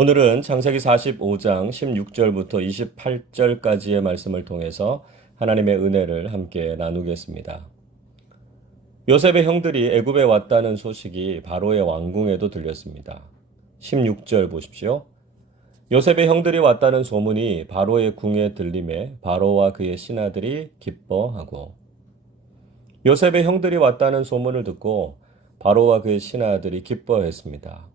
오늘은 창세기 45장 16절부터 28절까지의 말씀을 통해서 하나님의 은혜를 함께 나누겠습니다. 요셉의 형들이 애굽에 왔다는 소식이 바로의 왕궁에도 들렸습니다. 16절 보십시오. 요셉의 형들이 왔다는 소문이 바로의 궁에 들림에 바로와 그의 신하들이 기뻐하고, 요셉의 형들이 왔다는 소문을 듣고 바로와 그의 신하들이 기뻐했습니다.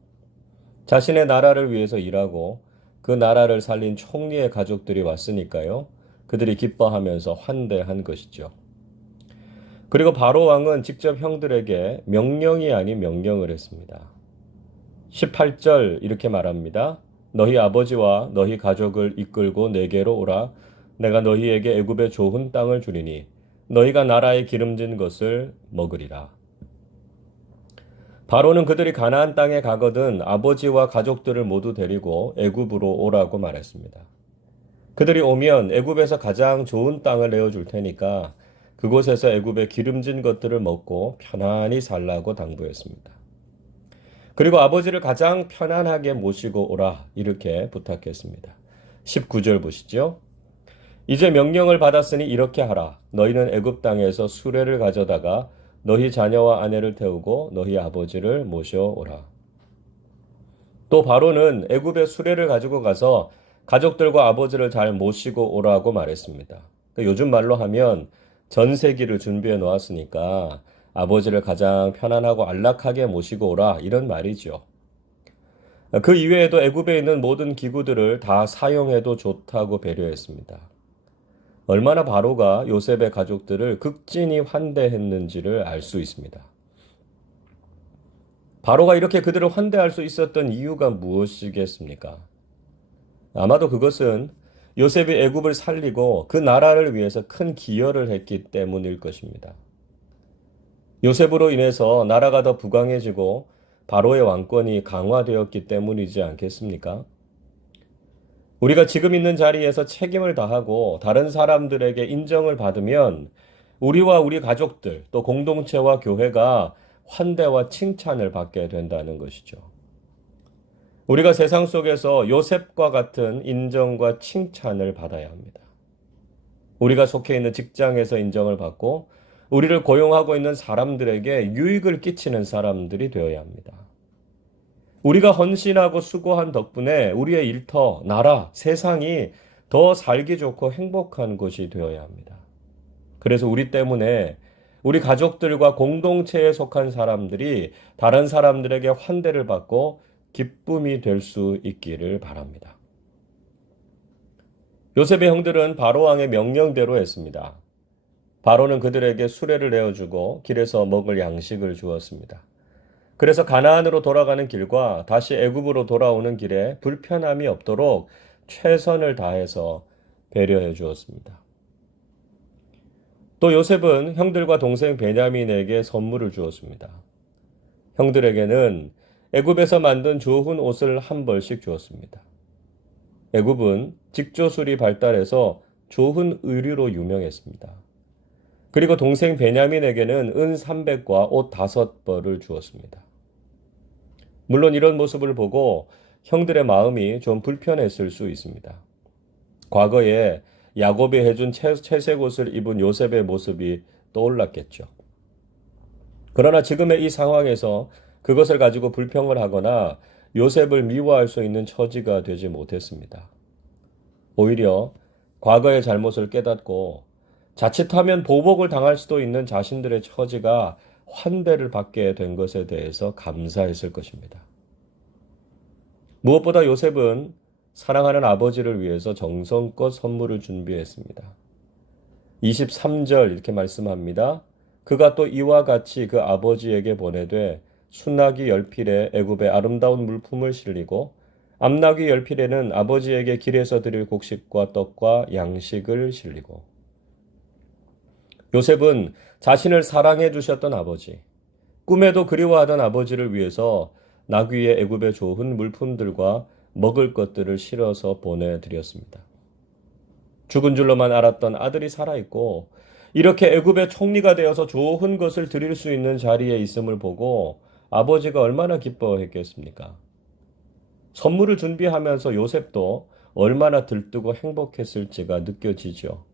자신의 나라를 위해서 일하고 그 나라를 살린 총리의 가족들이 왔으니까요. 그들이 기뻐하면서 환대한 것이죠. 그리고 바로 왕은 직접 형들에게 명령이 아닌 명령을 했습니다. 18절 이렇게 말합니다. 너희 아버지와 너희 가족을 이끌고 내게로 오라. 내가 너희에게 애굽의 좋은 땅을 주리니 너희가 나라에 기름진 것을 먹으리라. 바로는 그들이 가나안 땅에 가거든 아버지와 가족들을 모두 데리고 애굽으로 오라고 말했습니다. 그들이 오면 애굽에서 가장 좋은 땅을 내어줄 테니까 그곳에서 애굽의 기름진 것들을 먹고 편안히 살라고 당부했습니다. 그리고 아버지를 가장 편안하게 모시고 오라 이렇게 부탁했습니다. 19절 보시죠. 이제 명령을 받았으니 이렇게 하라. 너희는 애굽 땅에서 수레를 가져다가 너희 자녀와 아내를 태우고 너희 아버지를 모셔오라. 또 바로는 애굽의 수레를 가지고 가서 가족들과 아버지를 잘 모시고 오라고 말했습니다. 요즘 말로 하면 전세기를 준비해 놓았으니까 아버지를 가장 편안하고 안락하게 모시고 오라 이런 말이죠. 그 이외에도 애굽에 있는 모든 기구들을 다 사용해도 좋다고 배려했습니다. 얼마나 바로가 요셉의 가족들을 극진히 환대했는지를 알 수 있습니다. 바로가 이렇게 그들을 환대할 수 있었던 이유가 무엇이겠습니까? 아마도 그것은 요셉이 애굽을 살리고 그 나라를 위해서 큰 기여를 했기 때문일 것입니다. 요셉으로 인해서 나라가 더 부강해지고 바로의 왕권이 강화되었기 때문이지 않겠습니까? 우리가 지금 있는 자리에서 책임을 다하고 다른 사람들에게 인정을 받으면 우리와 우리 가족들 또 공동체와 교회가 환대와 칭찬을 받게 된다는 것이죠. 우리가 세상 속에서 요셉과 같은 인정과 칭찬을 받아야 합니다. 우리가 속해 있는 직장에서 인정을 받고 우리를 고용하고 있는 사람들에게 유익을 끼치는 사람들이 되어야 합니다. 우리가 헌신하고 수고한 덕분에 우리의 일터, 나라, 세상이 더 살기 좋고 행복한 곳이 되어야 합니다. 그래서 우리 때문에 우리 가족들과 공동체에 속한 사람들이 다른 사람들에게 환대를 받고 기쁨이 될 수 있기를 바랍니다. 요셉의 형들은 바로 왕의 명령대로 했습니다. 바로는 그들에게 수레를 내어주고 길에서 먹을 양식을 주었습니다. 그래서 가나안으로 돌아가는 길과 다시 애굽으로 돌아오는 길에 불편함이 없도록 최선을 다해서 배려해 주었습니다. 또 요셉은 형들과 동생 베냐민에게 선물을 주었습니다. 형들에게는 애굽에서 만든 좋은 옷을 한 벌씩 주었습니다. 애굽은 직조술이 발달해서 좋은 의류로 유명했습니다. 그리고 동생 베냐민에게는 은 300과 옷 5벌을 주었습니다. 물론 이런 모습을 보고 형들의 마음이 좀 불편했을 수 있습니다. 과거에 야곱이 해준 채색 옷을 입은 요셉의 모습이 떠올랐겠죠. 그러나 지금의 이 상황에서 그것을 가지고 불평을 하거나 요셉을 미워할 수 있는 처지가 되지 못했습니다. 오히려 과거의 잘못을 깨닫고 자칫하면 보복을 당할 수도 있는 자신들의 처지가 환대를 받게 된 것에 대해서 감사했을 것입니다. 무엇보다 요셉은 사랑하는 아버지를 위해서 정성껏 선물을 준비했습니다. 23절 이렇게 말씀합니다. 그가 또 이와 같이 그 아버지에게 보내되 순나귀 10필에 애굽의 아름다운 물품을 실리고 암나귀 10필에는 아버지에게 길에서 드릴 곡식과 떡과 양식을 실리고. 요셉은 자신을 사랑해 주셨던 아버지, 꿈에도 그리워하던 아버지를 위해서 나귀의 애굽의 좋은 물품들과 먹을 것들을 실어서 보내드렸습니다. 죽은 줄로만 알았던 아들이 살아있고 이렇게 애굽의 총리가 되어서 좋은 것을 드릴 수 있는 자리에 있음을 보고 아버지가 얼마나 기뻐했겠습니까? 선물을 준비하면서 요셉도 얼마나 들뜨고 행복했을지가 느껴지죠.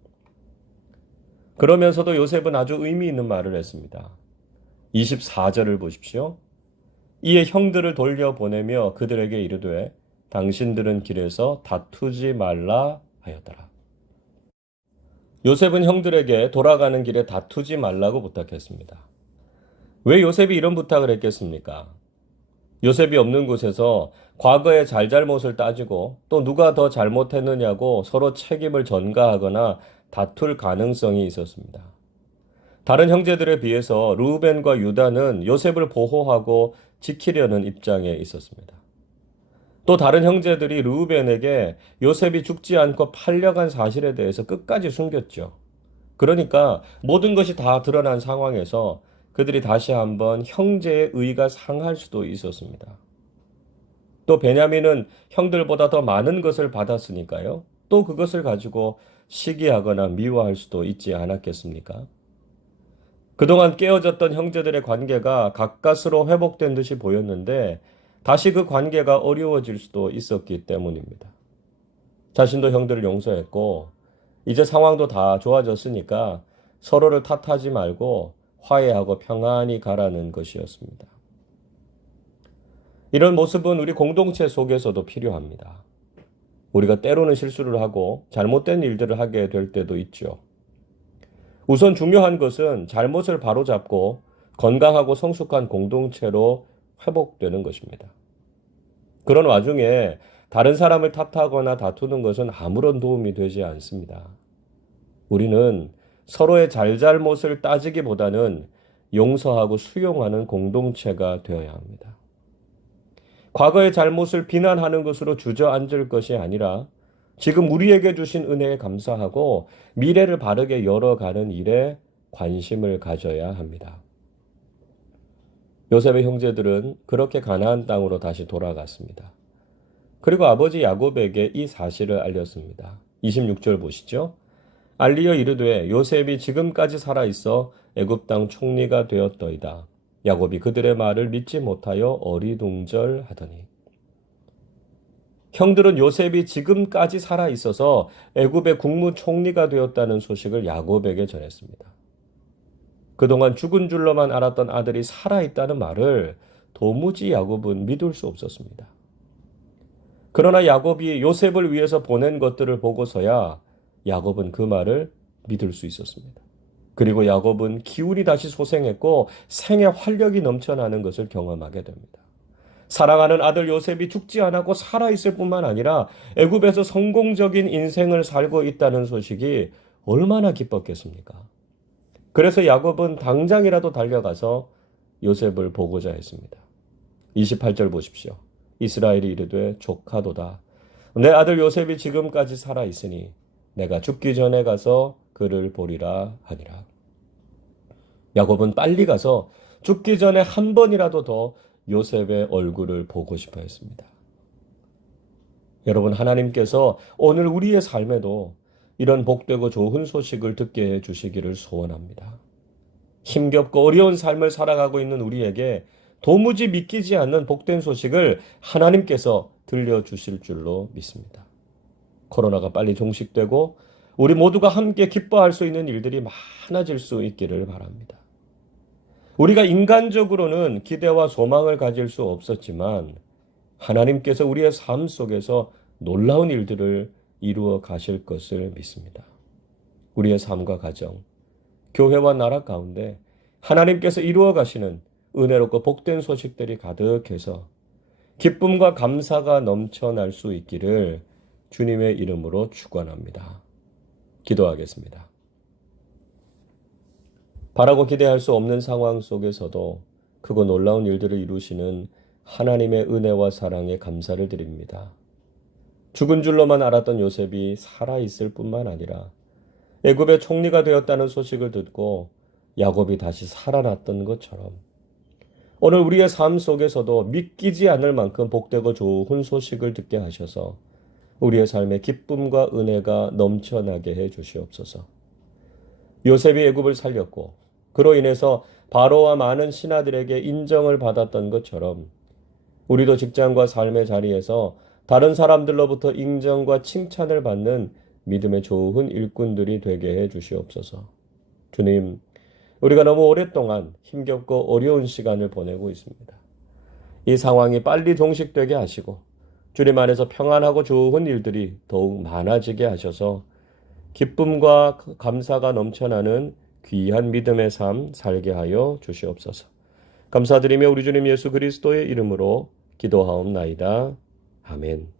그러면서도 요셉은 아주 의미 있는 말을 했습니다. 24절을 보십시오. 이에 형들을 돌려보내며 그들에게 이르되 당신들은 길에서 다투지 말라 하였더라. 요셉은 형들에게 돌아가는 길에 다투지 말라고 부탁했습니다. 왜 요셉이 이런 부탁을 했겠습니까? 요셉이 없는 곳에서 과거의 잘잘못을 따지고 또 누가 더 잘못했느냐고 서로 책임을 전가하거나 다툴 가능성이 있었습니다. 다른 형제들에 비해서 르우벤과 유다는 요셉을 보호하고 지키려는 입장에 있었습니다. 또 다른 형제들이 르우벤에게 요셉이 죽지 않고 팔려간 사실에 대해서 끝까지 숨겼죠. 그러니까 모든 것이 다 드러난 상황에서 그들이 다시 한번 형제의 의가 상할 수도 있었습니다. 또 베냐민은 형들보다 더 많은 것을 받았으니까요. 또 그것을 가지고 시기하거나 미워할 수도 있지 않았겠습니까? 그동안 깨어졌던 형제들의 관계가 가까스로 회복된 듯이 보였는데 다시 그 관계가 어려워질 수도 있었기 때문입니다. 자신도 형들을 용서했고 이제 상황도 다 좋아졌으니까 서로를 탓하지 말고 화해하고 평안히 가라는 것이었습니다. 이런 모습은 우리 공동체 속에서도 필요합니다. 우리가 때로는 실수를 하고 잘못된 일들을 하게 될 때도 있죠. 우선 중요한 것은 잘못을 바로잡고 건강하고 성숙한 공동체로 회복되는 것입니다. 그런 와중에 다른 사람을 탓하거나 다투는 것은 아무런 도움이 되지 않습니다. 우리는 서로의 잘잘못을 따지기보다는 용서하고 수용하는 공동체가 되어야 합니다. 과거의 잘못을 비난하는 것으로 주저앉을 것이 아니라 지금 우리에게 주신 은혜에 감사하고 미래를 바르게 열어가는 일에 관심을 가져야 합니다. 요셉의 형제들은 그렇게 가나안 땅으로 다시 돌아갔습니다. 그리고 아버지 야곱에게 이 사실을 알렸습니다. 26절 보시죠. 알리어 이르되 요셉이 지금까지 살아있어 애굽 땅 총리가 되었더이다. 야곱이 그들의 말을 믿지 못하여 어리둥절하더니. 형들은 요셉이 지금까지 살아있어서 애굽의 국무총리가 되었다는 소식을 야곱에게 전했습니다. 그동안 죽은 줄로만 알았던 아들이 살아있다는 말을 도무지 야곱은 믿을 수 없었습니다. 그러나 야곱이 요셉을 위해서 보낸 것들을 보고서야 야곱은 그 말을 믿을 수 있었습니다. 그리고 야곱은 기운이 다시 소생했고 생의 활력이 넘쳐나는 것을 경험하게 됩니다. 사랑하는 아들 요셉이 죽지 않았고 살아있을 뿐만 아니라 애굽에서 성공적인 인생을 살고 있다는 소식이 얼마나 기뻤겠습니까? 그래서 야곱은 당장이라도 달려가서 요셉을 보고자 했습니다. 28절 보십시오. 이스라엘이 이르되 조카도다. 내 아들 요셉이 지금까지 살아있으니 내가 죽기 전에 가서 그를 보리라 하니라. 야곱은 빨리 가서 죽기 전에 한 번이라도 더 요셉의 얼굴을 보고 싶어 했습니다. 여러분, 하나님께서 오늘 우리의 삶에도 이런 복되고 좋은 소식을 듣게 해 주시기를 소원합니다. 힘겹고 어려운 삶을 살아가고 있는 우리에게 도무지 믿기지 않는 복된 소식을 하나님께서 들려주실 줄로 믿습니다. 코로나가 빨리 종식되고 우리 모두가 함께 기뻐할 수 있는 일들이 많아질 수 있기를 바랍니다. 우리가 인간적으로는 기대와 소망을 가질 수 없었지만 하나님께서 우리의 삶 속에서 놀라운 일들을 이루어 가실 것을 믿습니다. 우리의 삶과 가정, 교회와 나라 가운데 하나님께서 이루어 가시는 은혜롭고 복된 소식들이 가득해서 기쁨과 감사가 넘쳐날 수 있기를 주님의 이름으로 축원합니다. 기도하겠습니다. 바라고 기대할 수 없는 상황 속에서도 크고 놀라운 일들을 이루시는 하나님의 은혜와 사랑에 감사를 드립니다. 죽은 줄로만 알았던 요셉이 살아있을 뿐만 아니라 애굽의 총리가 되었다는 소식을 듣고 야곱이 다시 살아났던 것처럼 오늘 우리의 삶 속에서도 믿기지 않을 만큼 복되고 좋은 소식을 듣게 하셔서 우리의 삶에 기쁨과 은혜가 넘쳐나게 해 주시옵소서. 요셉이 애굽을 살렸고 그로 인해서 바로와 많은 신하들에게 인정을 받았던 것처럼 우리도 직장과 삶의 자리에서 다른 사람들로부터 인정과 칭찬을 받는 믿음의 좋은 일꾼들이 되게 해 주시옵소서. 주님, 우리가 너무 오랫동안 힘겹고 어려운 시간을 보내고 있습니다. 이 상황이 빨리 종식되게 하시고 주님 안에서 평안하고 좋은 일들이 더욱 많아지게 하셔서 기쁨과 감사가 넘쳐나는 귀한 믿음의 삶 살게 하여 주시옵소서. 감사드리며 우리 주님 예수 그리스도의 이름으로 기도하옵나이다. 아멘.